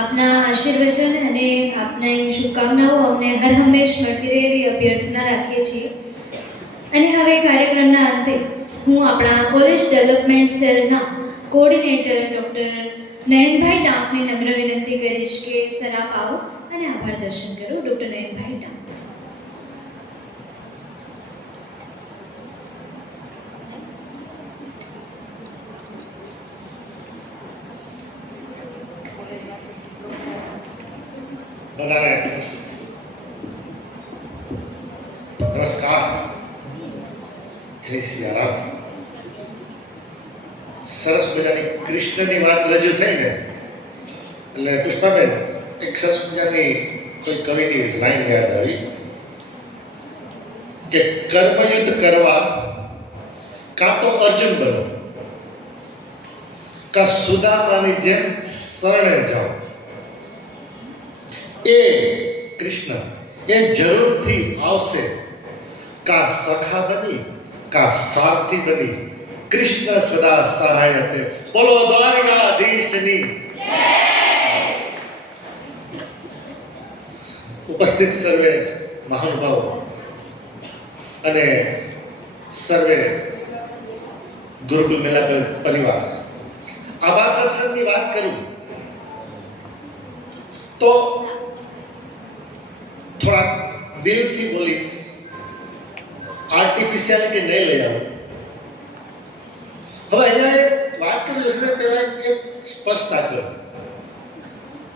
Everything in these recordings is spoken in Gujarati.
આપના આશીર્વચન અને આપના શુભકામનાઓ અમને હર હંમેશ મળતી રહે એવી અભ્યર્થના રાખીએ છીએ. અને હવે કાર્યક્રમના અંતે હું આપણા કોલેજ ડેવલપમેન્ટ સેલના કોઓર્ડિનેટર ડૉક્ટર નયનભાઈ ટાંકને નમ્ર વિનંતી કરીશ કે સર આપ આવો અને આભાર દર્શન કરો. ડૉક્ટર નયનભાઈ ટાંક. બધાને નમસ્કાર. જય સિયારામ. સરસ મજાની કૃષ્ણની વાત રજૂ થઈ ને એટલે પુષ્પાબેન એક સરસ મજાની કોઈ કવિની લાઈન યાદ આવી કે કર્મયુદ્ધ કરવા કાં તો અર્જુન બનો કાં સુદામાની જેમ શરણે જાઓ. એ કૃષ્ણ એ જરૂરથી આવશે. કા સખા બની કા સારથી બની કૃષ્ણ સદા સહાય હતે. બોલો દ્વારિકાધીશની ઉપસ્થિત સર્વે મહાનુભાવો અને સર્વે ગુરુકુલ મેલા પરિવાર, આભાર દર્શનની વાત કરું તો થોડા દિલથી બોલીશ. આર્ટિફિશિયાલિટી નહીં લઈ આવું. હવે અહીંયા એક વાત કરવી છે પહેલા એક સ્પષ્ટતા કરો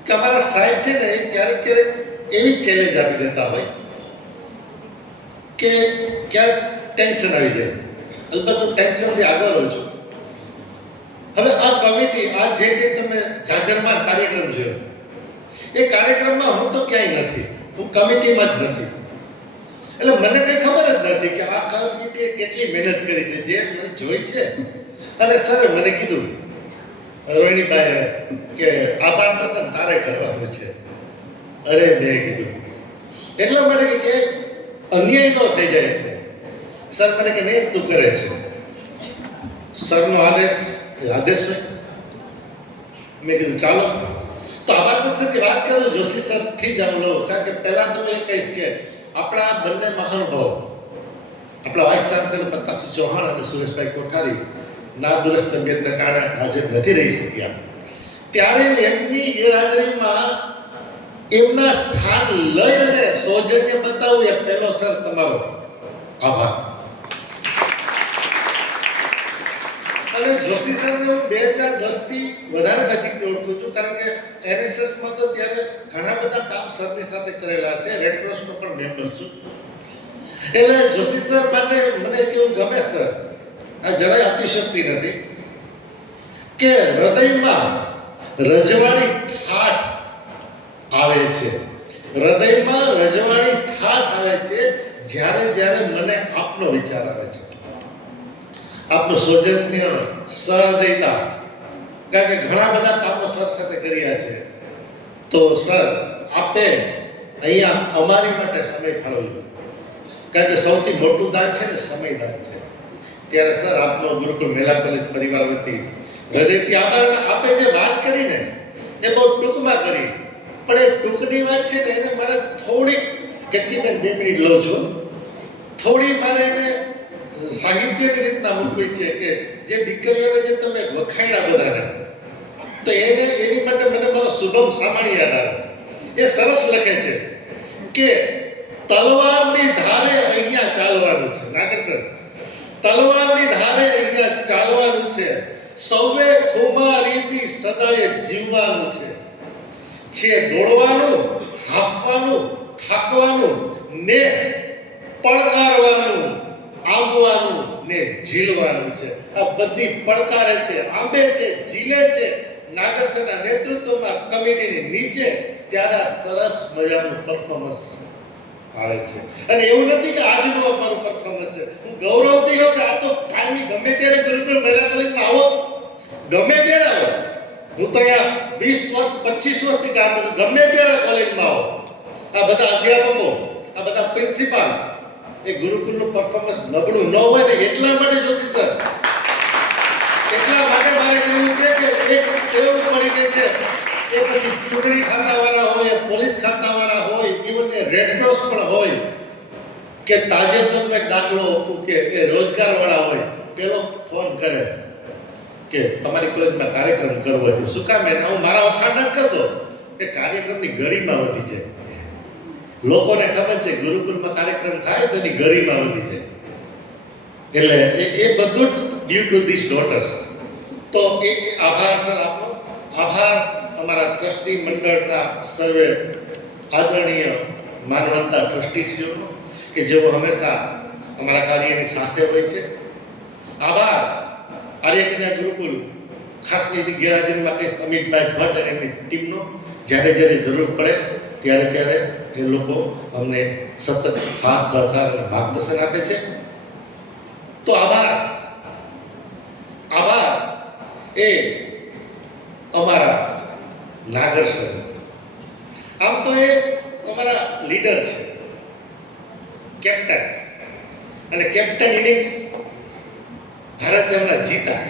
કે અમારા સાહેબ છે ને ક્યારેક ક્યારેક એવી ચેલેન્જ આપી દેતા હોય કે ક્યાંક ટેન્શન આવી જાય. અલબત્ત હું ટેન્શનથી આગળ રહું છું. હવે આ કમિટી આ જે કંઈ તમે જાજરમાન કાર્યક્રમ છે એ કાર્યક્રમમાં હું તો ક્યાંય નથી, હું કમિટીમાં જ નથી. એટલે મને કંઈ ખબર જ નથી કે આ કમિટીએ કેટલી મહેનત કરી છે. જે મને જોઈ છે અને સર મને કીધું રોહિણીભાઈ કે આભાર દર્શન તારે કરવાનું છે. અરે મેં કીધું એટલા માટે કે અન્યાય ન થઈ જાય એટલે સર મને કે નહીં તું કરે છે. સરનો આદેશ આદેશ હોય. મેં કીધું ચાલો. તો આભાર દર્શનની વાત કરું જોશી સરથી જ આવું લઉં. કારણ કે પહેલાં તો હું એ કહીશ કે આપણા બંને મહાનુભાવો આપણા વાઇસ ચાન્સેલર પ્રતાપસિંહ ચૌહાણ અને સુરેશભાઈ કોઠારી નાદુરસ્ત તબિયતના કારણે હાજર નથી રહી શક્યા. ત્યારે એમની ગેરહાજરીમાં એમના સ્થાન લઈ અને સૌજન્ય બતાવવું એ પહેલો સર તમારો આભાર. અને જોશી સરને હું 2010 થી વધારે નજીકથી ઓળખું છું કારણ કે એનએસએસમાં તો ત્યારે ઘણા બધા કામ સરની સાથે કરેલા છે. રેડ ક્રોસનો પણ મેમ્બર છું. એટલે જોશી સર માટે મને કેવું ગમે સર આ જરાય અતિશક્તિ નથી કે હૃદયમાં રજવાડી ઠાઠ આવે છે. હૃદયમાં રજવાડી ઠાઠ આવે છે જ્યારે જ્યારે મને આપનો વિચાર આવે છે. આપનું સૌજન્ય સહૃદયતા. કારણ કે ઘણા બધા કામો સર સાથે કર્યા છે. તો સર આપે અહીંયા અમારી માટે સમય ફાળવ્યો. કારણ કે સૌથી મોટું દાન છે ને સમય દાન છે. ત્યારે સર આપનો ગુરુકુળ મેલા પરિવાર વતી હૃદયથી આભાર. આપે જે વાત કરી ને એ બહુ ટૂંકમાં કરી પણ એ ટૂંકની વાત છે ને એને મારે થોડીક કેટલી મેં 2 મિનિટ લઉં છું. થોડી મારે એને સાહિત્યની રીતના મૂકવી છે કે જે દીકરીઓને જે તમે વખાણ્યા બધાને તો એને એની માટે મને મારો શુભમ સામાણી યાદ આવે. એ સરસ લખે છે કે તલવારની ધારે અહીંયા ચાલવાનું છે. નાગર સર તલવારની ધારે અહીંયા ચાલવાનું છે. સૌએ ખુમારીથી સદાય જીવવાનું છે દોડવાનું, હાંફવાનું, થાકવાનું ને પડકારવાનું, આંબવાનું ને ઝીલવાનું છે. આ બધી પડકારે છે, આંબે છે, ઝીલે છે. નાગરસરના નેતૃત્વમાં કમિટીની નીચે ત્યારે આ સરસ મજાનું પરફોર્મન્સ આવે છે. અને એવું નથી કે આજનું અમારું પરફોર્મન્સ છે. હું ગૌરવથી કહું કે આ તો કાયમી ગમે ત્યારે ગુરુકુળ મહિલા કોલેજમાં આવો, ગમે ત્યારે આવો. હું તો અહીંયા 20 વર્ષ 25 વર્ષથી કામ કરું. ગમે ત્યારે કોલેજમાં આવો. આ બધા અધ્યાપકો, આ બધા પ્રિન્સિપાલ એ ગુરુકુળનું પરફોર્મન્સ નબળું ન હોય ને એટલા માટે જોશી સર એટલા માટે મારે કહેવું છે કે એક એવું પડી ગયું છે એ પછી ચૂંટણી ખાતાવાળા હોય, પોલીસ ખાતાવાળા હોય, ઇવન એ રેડક્રોસ પણ હોય, કે તાજેતરનો એક દાખલો આપું કે એ રોજગારવાળા હોય, પેલો ફોન કરે કે તમારી કોલેજમાં કાર્યક્રમ કરવો છે. શું કામ? હું મારા વખાણ ન કરતો કે કાર્યક્રમની ગરિમા વધી છે. લોકોને ખબર છે ગુરુકુળમાં કાર્યક્રમ થાય તો એની ગરિમા વધી છે. એટલે એ બધું જ ડ્યુ ટુ ધીસ ડોટર્સ. તો એ આભાર સર આપનો. આભાર અમારા ટ્રસ્ટી મંડળના સર્વે આદરણીય માનવંતા ટ્રસ્ટીશ્રીઓનો કે જેઓ હંમેશા અમારા કાર્યની સાથે હોય છે. આભાર આર્યકન્યા ગુરુકુળ, ખાસ કરીને ગેરહાજરીમાં કહીશ અમિતભાઈ ભટ્ટ અને એમની ટીમનો. જ્યારે જરૂર પડે ત્યારે એ લોકો અમને સતત સાથ સહકાર અને માર્ગદર્શન આપે છે. તો આભાર એ અમારા નાગર સર. આમ તો એ અમારા લીડર છે, કેપ્ટન. અને કેપ્ટન ઇનિંગ્સ ભારતને હમણાં જીતા.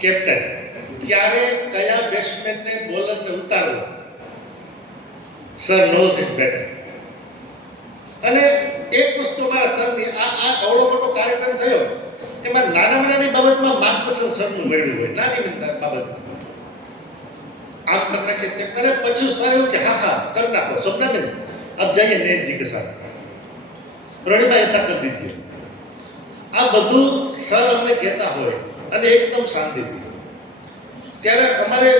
કેપ્ટન ક્યારે કયા બેટ્સમેનને બોલરને ઉતારવો, સર નોઝ ઇઝ બેટર. અને એક વસ્તુ મારા સરની આ અવળો મોટો કાર્યક્રમ થયો એમાં નાની બાબતમાં માર્ગદર્શન સરનું મળ્યું હોય, નાની બાબતમાં આમ કરી નાખે તેમ. અને પછી સર એવું કે હા કરી નાખો સપનાબેન, अब जाइए नेत जी के साथ, रोनीभाई ऐसा कर दीजिए. આ બધું સર અમને કહેતા હોય અને એકદમ શાંતિથી. ત્યારે અમારે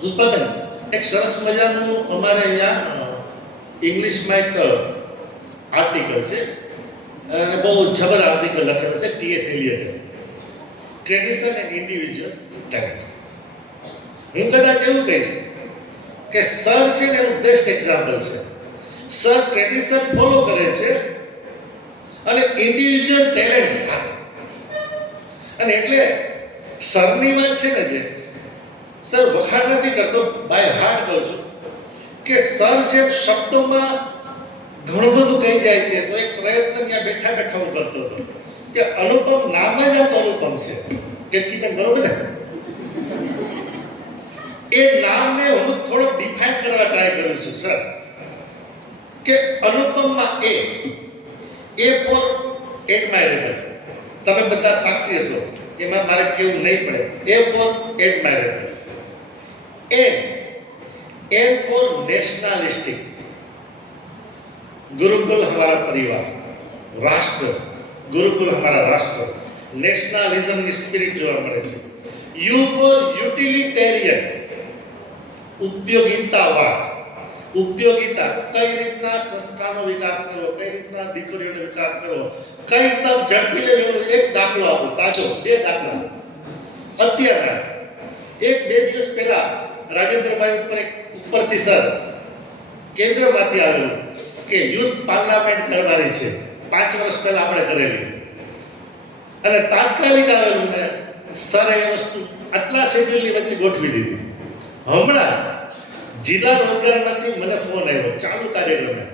પુષ્પાબેન એક સરસ મજાનું અમારે અહીંયા ઇંગ્લિશમાં એક આર્ટિકલ છે અને બહુ જબર આર્ટિકલ લખેલો છે ટી.એસ. એલિયટે, ટ્રેડિશન એન્ડ ઇન્ડિવિજ્યુઅલ ટેલેન્ટ. હું કદાચ એવું કહીશ કે સર છે ને એનું બેસ્ટ એક્ઝામ્પલ છે. સર ટ્રેડિશન ફોલો કરે છે અને ઇન્ડિવિજ્યુઅલ ટેલેન્ટ સાથે. અને એટલે સરની વાત છે ને, જે સર વખાણ નથી કરતો, બાય હાર્ટ કહું છું કે સર જે શબ્દોમાં ઘણું બધું કહી જાય છે. તો એક પ્રયત્ન ત્યાં બેઠા હું કરતો હતો કે અનુપમ નામ જ આમ તો અનુપમ છે, કેતકીબેન બરોબર ને? એ નામને હું થોડોક ડિફાઇન કરવા ટ્રાય કરું છું સર, કે અનુપમમાં એ ફોર એડમાયરેબલ. તમે બધા સાક્ષી હશો, એમાં મારે કેવું નહીં પડે. A for admirable, N for nationalistic. Gurukul हमारा परिवार, राष्ट्र, गुरुकुल हमारा राष्ट्र, नेशनलिज्म की स्पिरिट जो મળે છે. यू फॉर यूटिलिटेरियन, ઉપયોગિતાવાદ. ઉપયોગિતા કઈ રીતના સંસ્થાનો વિકાસ કરવો, કઈ રીતના દીકરીઓનો વિકાસ કરવો, કઈ તક ઝડપી લેવાનો. એક દાખલો આપો, તાજો 2 દાખલા અત્યારના. 1-2 દિવસ પહેલા રાજેન્દ્રભાઈ ઉપરથી સર કેન્દ્રમાંથી આવેલું કે યુથ પાર્લામેન્ટ કરવાની છે. 5 વર્ષ પહેલા આપણે કરેલી અને તાત્કાલિક આવેલું ને સર એ વસ્તુ આટલા શેડ્યુલની વચ્ચે ગોઠવી દીધી. હમણાં જિલ્લા રોજગારમાંથી મને ફોન આવ્યો ચાલુ કાર્યક્રમે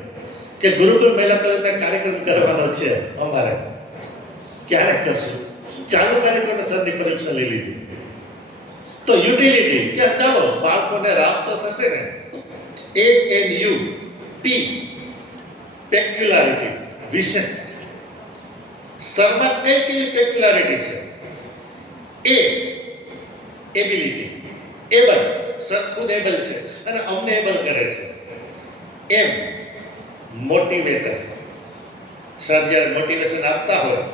કે ગુરુકુળ મહિલા કોલેજમાં કાર્યક્રમ કરવાનો છે અમારે. ક્યારે કરશું? ચાલુ કાર્યક્રમે સરની પરીક્ષા લઈ લીધી. તો યુટિલિટી કે ચાલો બાળકોને રાબતો થશે ને. ANU, P પેક્યુલારિટી, વિશેષતા. સરમાં કઈ કેવી પેક્યુલારિટી છે? A ability, able. સર ખુદ એબલ છે અને અમને એબલ કરે છે. M motivator. સર જ્યારે મોટિવેશન આપતા હોય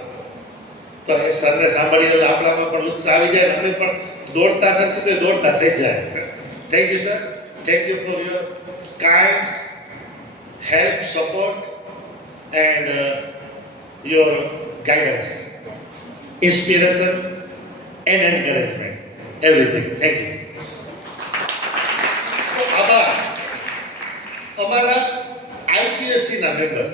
તો એ સરને સાંભળીને આપણામાં પણ ઉત્સાહ આવી જાય. અમે પણ દોડતા નથી તો દોડતા થઈ જાય. Thank you sir, thank you for your kind help, support and your guidance, inspiration and encouragement, everything. Thank you. આભાર અમારા આઈક્યુએસસીના મેમ્બર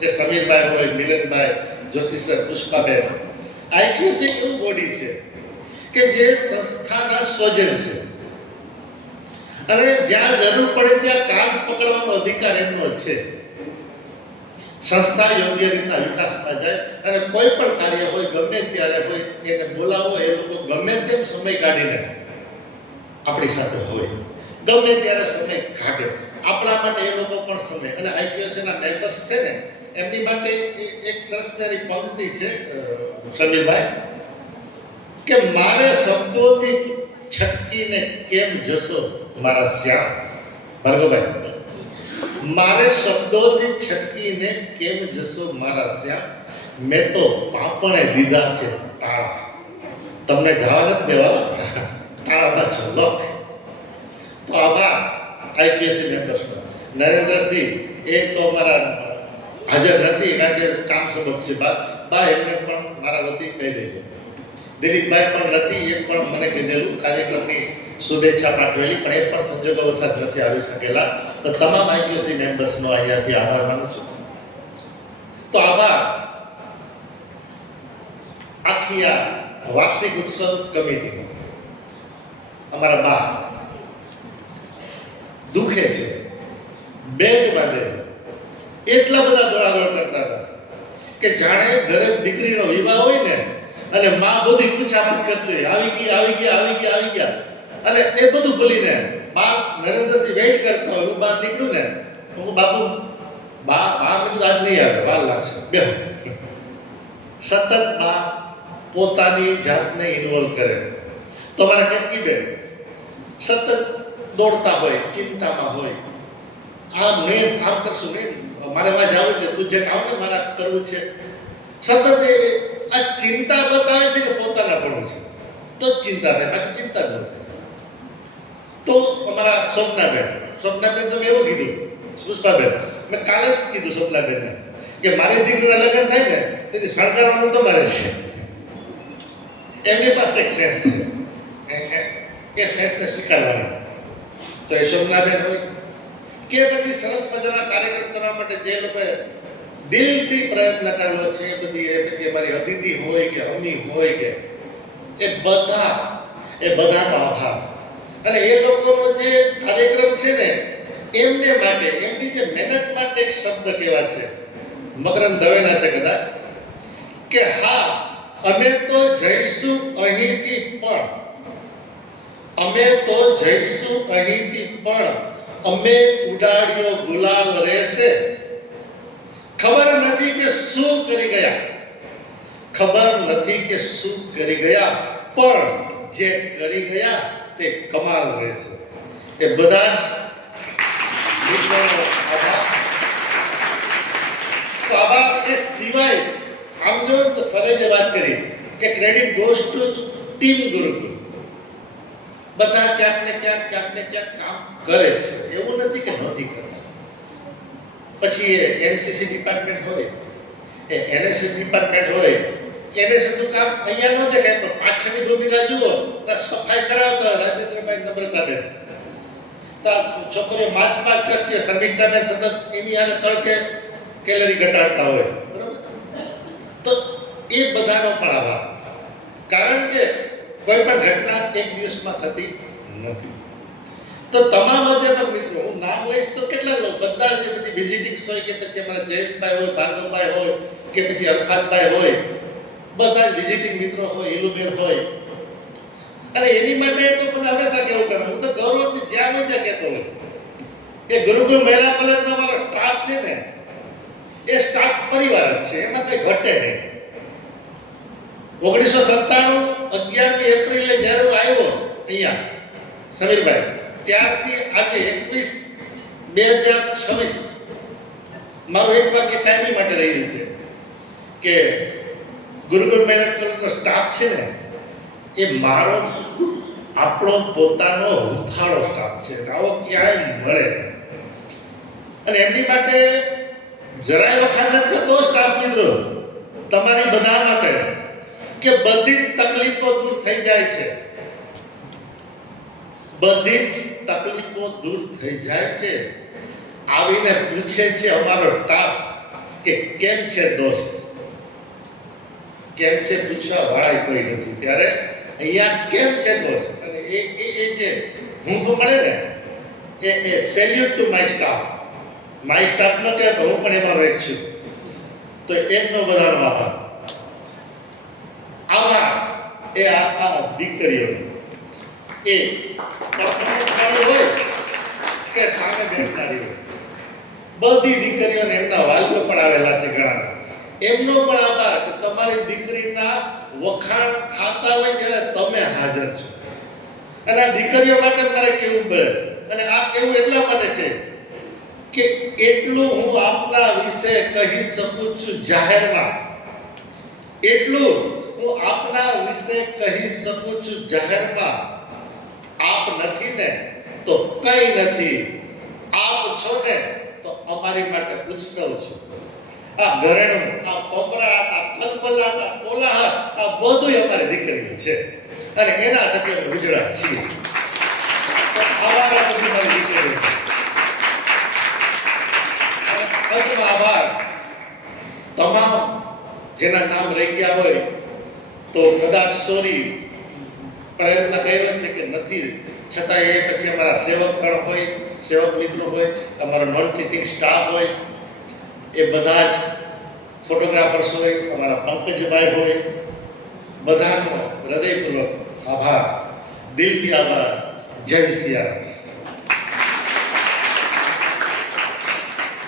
જે સમીરભાઈ હોય, મિલનભાઈ, જોશી સર, પુષ્પાબેન. આઈક્યુએસસી એક એવું બોડી છે કે જે સંસ્થાના સ્વજન છે અને જ્યાં જરૂર પડે ત્યાં કામ પકડવાનો અધિકાર એમનો છે. સંસ્થા યોગ્ય રીતના વિકાસમાં જાય અને કોઈ પણ કાર્ય હોય, ગમે ત્યારે હોય, એને બોલાવો. એ લોકો ગમે તેમ સમય કાઢીને આપણી સાથે હોય, ગમે ત્યારે સમય કાઢે આપણા માટે, એ લોકો પણ સમય. અને આઈક્યુએસના મેમ્બર્સ છે ને, એમની માટે એક સરસ મજાની પંક્તિ છે સમીરભાઈ, કે મારે શબ્દોથી છટકીને કેમ જશો મારા શ્યામ. ભાર્ગવભાઈ, મારે શબ્દોથી છટકીને કેમ જશો મારા શ્યામ, મેં તો પાપણે દીધા છે તાળા, તમને જવા નથી દેવા, તાળામાં છો લોક. તો આભાર આઈપીએસસી મેમ્બર્સનો. નરેન્દ્રસિંહ એ તો અમારા હાજર નથી કારણ કે કામ સબબ છે, બા એમને પણ મારા વતી કહી દેજો. દિલીપભાઈ પણ નથી, એ પણ મને કીધેલું કાર્યક્રમની શુભેચ્છા પાઠવેલી, પણ એ પણ સંજોગવશાત નથી આવી શકેલા. તો તમામ આઈપીએસસી મેમ્બર્સનો અહીંયાથી આભાર માનું છું. તો આભાર આખી આ વાર્ષિક ઉત્સવ કમિટીનો. અમારા બા દુખે છે, બેગ બાંધે, એટલા બધા દોડાદોડ કરતા હતા કે જાણે ઘરે દીકરીનો વિવાહ હોય ને, અને માં બધી પૂછાપૂછ કરતી હોય, આવી ગયા, અને એ બધું ભૂલીને બા નરેન્દ્રસિંહ વેઇટ કરતા હોય. હું બહાર નીકળું ને, હું બાપુ બા મેં કીધું આજ નહીં આવે, વાર લાગશે, બે સતત બા પોતાની જાતને ઇન્વોલ્વ કરે. તો મારા કેતકી બેન સતત દોડતા હોય, ચિંતામાં હોય, આમ કરશું નહીં, મારે વાં જવું છે, તું જે કામ ને મારા કરવું છે. સતત એ આ ચિંતા બતાવે છે કે પોતાના ભણવું છે, તો જ ચિંતા થાય, બાકી ચિંતા જ નથી. તો અમારા સ્વપ્નાબેન તો મેં એવું કીધું, પુષ્પાબેન મેં કાલે જ કીધું સ્વપ્નાબેનને કે મારી દીકરીના લગ્ન થાય ને તેથી શણગારવાનું તમારે છે. એમની પાસે એક સેન્સ છે, એ સેન્સને સ્વીકારવાની. તો એ સ્વપ્નાબેન હોય કે પછી સરસ મજાના કાર્યક્રમ કરવા માટે જે લોકોએ દિલથી પ્રયત્ન કરેલો છે, એ બધી, એ પછી અમારી અતિથિ હોય કે અમી હોય કે એ બધાનો આભાર. અને એ લોકોનો જે કાર્યક્રમ છે ને, એમને માટે, એમની જે મહેનત માટે એક શબ્દ કહેવા છે, મકરંદ દવેના છે કદાચ, કે હા અમે તો જઈશું અહીંથી પણ, અમે ઉડાડ્યો ગુલાલ રહેશે. ખબર નથી કે શું કરી ગયા, પણ જે કરી ગયા તે કમાલ રહેશે. એ બધા જ મિત્રોનો આભાર. તો આભાર એ સિવાય આમ જો તો સરે જે વાત કરી કે credit goes to team Gurukul. બધા ક્યાંક ને ક્યાંક કામ કરે છે, એવું નથી કે નથી કરતા. પછી એ એનસીસી ડિપાર્ટમેન્ટ હોય, એ એનએસએસ ડિપાર્ટમેન્ટ હોય, કે એનએસએસનું કામ અહીંયા ન દેખાય, પણ પાછળની ભૂમિકા જુઓ તો સફાઈ કરાવતા હોય રાજેન્દ્રભાઈ, નમ્રતાબેન, તો છોકરીઓ માર્ચ કરતી હોય, શર્મિષ્ઠાબેન સતત એની હારે તડકે કેલરી ઘટાડતા હોય, બરોબર. તો એ બધાનો પણ આભાર, કારણ કે કોઈ પણ ઘટના એક દિવસમાં થતી નથી. તો તમામ અધ્યાપક મિત્રો, હું નામ લઈશ તો કેટલા લોકો, બધા જે બધી વિઝિટિંગ્સ હોય કે પછી અમારા જયેશભાઈ હોય, ભાર્ગવભાઈ હોય કે પછી અરફાતભાઈ હોય, બધા જ વિઝિટિંગ મિત્રો હોય, હિલુબેન હોય. અને એની માટે તો મને હંમેશા કેવું કરે, હું તો ગૌરવથી જ્યાં હોય ત્યાં કહેતો હોય, એ ગુરુકુળ મહિલા કોલેજનો અમારો સ્ટાફ છે ને, એ સ્ટાફ પરિવાર જ છે, એમાં કંઈ ઘટે નહીં. 1997 11મી એપ્રિલે જ્યારે હું આવ્યો અહીંયા સમીરભાઈ, ત્યારથી આજે 21/2026 મારું એક વાક્ય કાયમી માટે રહ્યું છે કે ગુરુકુળ મહિલા કોલેજનો સ્ટાફ છે ને, એ મારો આપણો પોતાનો હુંફાળો સ્ટાફ છે, આવો ક્યાંય મળે નહીં. અને એમની માટે જરાય વખાણ નથી કરતો સ્ટાફ મિત્રો, તમારી બધા માટે, કે બધી જ તકલીફો દૂર થઈ જાય છે, આવીને પૂછે છે અમારો સ્ટાફ કે કેમ છે દોસ્ત, કેમ છે પૂછવા વાળા કોઈ નથી, ત્યારે અહીંયા કેમ છે દોસ્ત. અને એ જે હૂંફ મળે ને, એ સેલ્યુટ ટુ માય સ્ટાફ નો કે હું પણ એમાં એક છું. તો એમનો બધાનો આભાર એ આ દીકરીઓ. એ પડખાની હોય કે સામે બેઠનારી હોય, બધી દીકરીઓને એમના વાલીઓ પણ આવેલા છે ઘણા. એમનો પણ આભાર કે તમારી દીકરીના વખાણ થાતા હોય ત્યારે તમે હાજર છો. અને આ દીકરીઓ માટે મારે કહેવું પડે, અને આ કહેવું એટલા માટે છે કે એટલું હું આપના વિશે કહી શકું છું જાહેરમાં, એટલું હું આપના વિશે કહી શકું છું જાહેરમાં. આપ નથી ને તો કઈ નથી, આપ છો ને તો અમારી માટે ઉત્સવ છે. આ ઘરેણું, આ પંપરાટ, આ ખલબલાટ, આ કોલાહલ, આ બધું અમારી દીકરીઓ છે અને એના થકી અમે ઉજળા છીએ. તો આભાર આ બધી મારી દીકરીઓ છે. અને અંતમાં આભાર તમામ જેના નામ રહી ગયા હોય તો કદાચ સોરી, પ્રયત્ન કર્યો છે કે નથી, છતાં એ પછી અમારા સેવક ગણ હોય, સેવક મિત્રો હોય, અમારો નોન ટીચિંગ સ્ટાફ હોય, એ બધા જ ફોટોગ્રાફર્સ હોય, અમારા પંકજભાઈ હોય, બધાનો હૃદયપૂર્વક આભાર, દિલથી આભાર. જય સિયારામ.